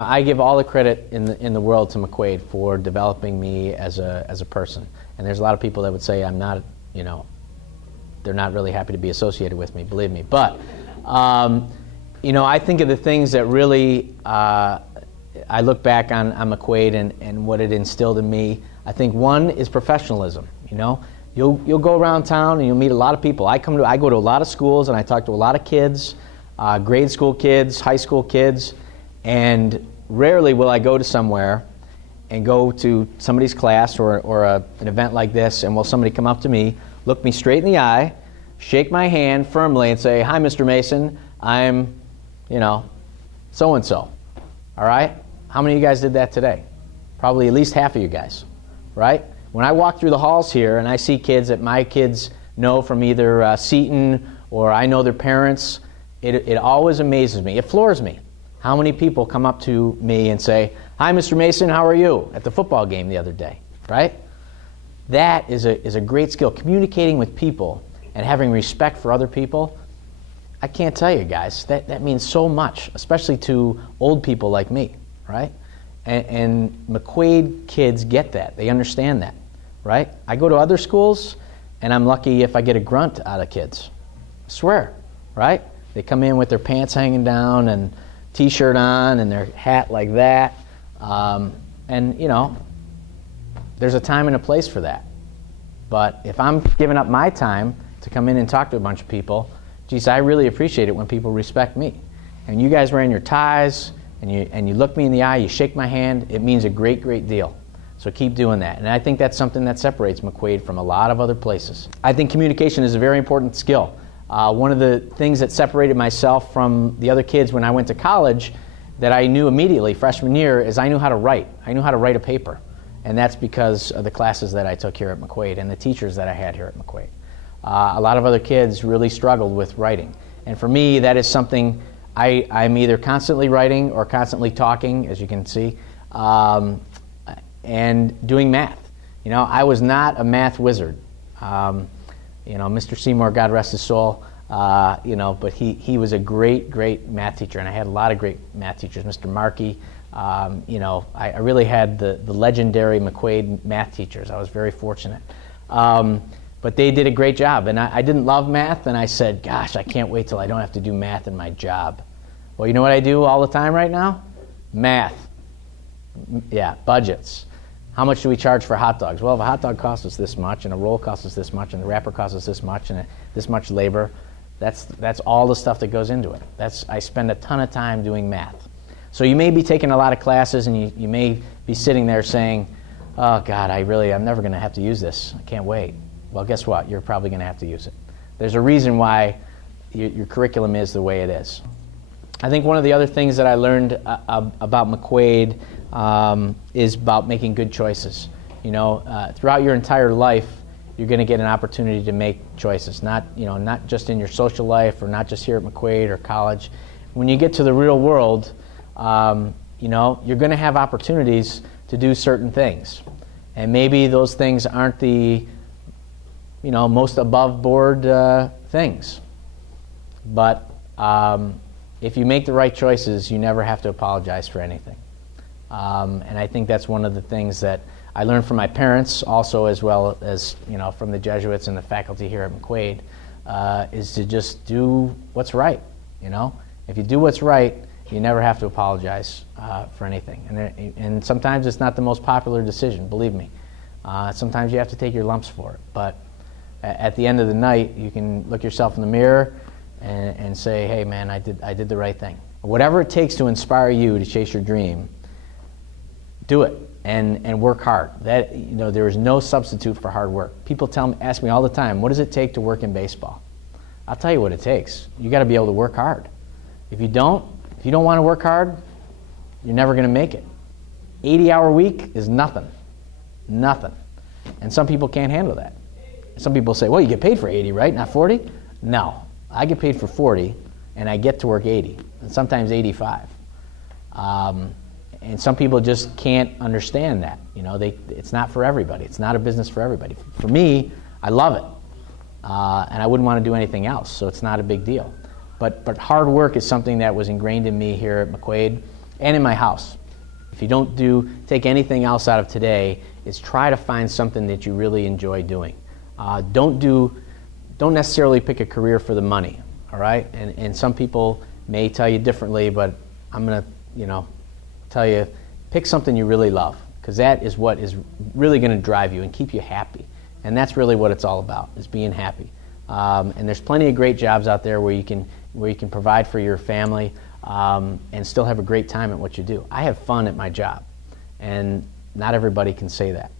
I give all the credit in the world to McQuaid for developing me as a person. And there's a lot of people that would say I'm not, they're not really happy to be associated with me, believe me. But, I think of the things that really I look back on McQuaid and what it instilled in me. I think one is professionalism. You'll go around town and you'll meet a lot of people. I go to a lot of schools and I talk to a lot of kids, grade school kids, high school kids. And rarely will I go to somewhere and go to somebody's class or an event like this, and will somebody come up to me, look me straight in the eye, shake my hand firmly, and say, "Hi, Mr. Mason, I'm, so-and-so." All right? How many of you guys did that today? Probably at least half of you guys, right? When I walk through the halls here and I see kids that my kids know from either Seton or I know their parents, it always amazes me. It floors me. How many people come up to me and say, "Hi, Mr. Mason, how are you?" at the football game the other day, right? That is a great skill. Communicating with people and having respect for other people, I can't tell you guys, that means so much, especially to old people like me, right? And McQuaid kids get that. They understand that, right? I go to other schools, and I'm lucky if I get a grunt out of kids. I swear, right? They come in with their pants hanging down and T-shirt on and their hat like that, there's a time and a place for that. But if I'm giving up my time to come in and talk to a bunch of people, geez, I really appreciate it when people respect me. And you guys wearing your ties and you look me in the eye, you shake my hand, it means a great, great deal. So keep doing that. And I think that's something that separates McQuaid from a lot of other places. I think communication is a very important skill. One of the things that separated myself from the other kids when I went to college that I knew immediately freshman year is I knew how to write. I knew how to write a paper. And that's because of the classes that I took here at McQuaid and the teachers that I had here at McQuaid. A lot of other kids really struggled with writing. And for me, that is something I'm either constantly writing or constantly talking, as you can see, and doing math. I was not a math wizard. Mr. Seymour, God rest his soul, but he was a great, great math teacher, and I had a lot of great math teachers. Mr. Markey, I really had the legendary McQuaid math teachers. I was very fortunate. But they did a great job, and I didn't love math, and I said, gosh, I can't wait till I don't have to do math in my job. Well, you know what I do all the time right now? Math. Yeah, budgets. How much do we charge for hot dogs? Well, if a hot dog costs us this much, and a roll costs us this much, and the wrapper costs us this much, and this much labor, that's all the stuff that goes into it. I spend a ton of time doing math. So you may be taking a lot of classes, and you may be sitting there saying, oh, God, I'm never going to have to use this. I can't wait. Well, guess what? You're probably going to have to use it. There's a reason why your curriculum is the way it is. I think one of the other things that I learned about McQuaid is about making good choices. Throughout your entire life, you're going to get an opportunity to make choices. Not just in your social life or not just here at McQuaid or college. When you get to the real world, you're going to have opportunities to do certain things, and maybe those things aren't the most above board things. But if you make the right choices, you never have to apologize for anything. And I think that's one of the things that I learned from my parents, also as well as from the Jesuits and the faculty here at McQuaid, is to just do what's right. If you do what's right, you never have to apologize for anything. And sometimes it's not the most popular decision, believe me. Sometimes you have to take your lumps for it. But at the end of the night, you can look yourself in the mirror and say, hey, man, I did the right thing. Whatever it takes to inspire you to chase your dream, do it and work hard. There is no substitute for hard work. People ask me all the time, what does it take to work in baseball? I'll tell you what it takes. You got to be able to work hard. If you don't want to work hard, you're never going to make it. 80-hour week is nothing. Nothing. And some people can't handle that. Some people say, well, you get paid for 80, right? Not 40? No. I get paid for 40, and I get to work 80, and sometimes 85. And some people just can't understand that. It's not for everybody. It's not a business for everybody. For me, I love it, and I wouldn't want to do anything else, so it's not a big deal. But hard work is something that was ingrained in me here at McQuaid, and in my house. If you don't take anything else out of today, is try to find something that you really enjoy doing. Don't necessarily pick a career for the money, all right? And some people may tell you differently, but I'm going to, tell you, pick something you really love, because that is what is really going to drive you and keep you happy. And that's really what it's all about, is being happy. And there's plenty of great jobs out there where you can provide for your family and still have a great time at what you do. I have fun at my job, and not everybody can say that.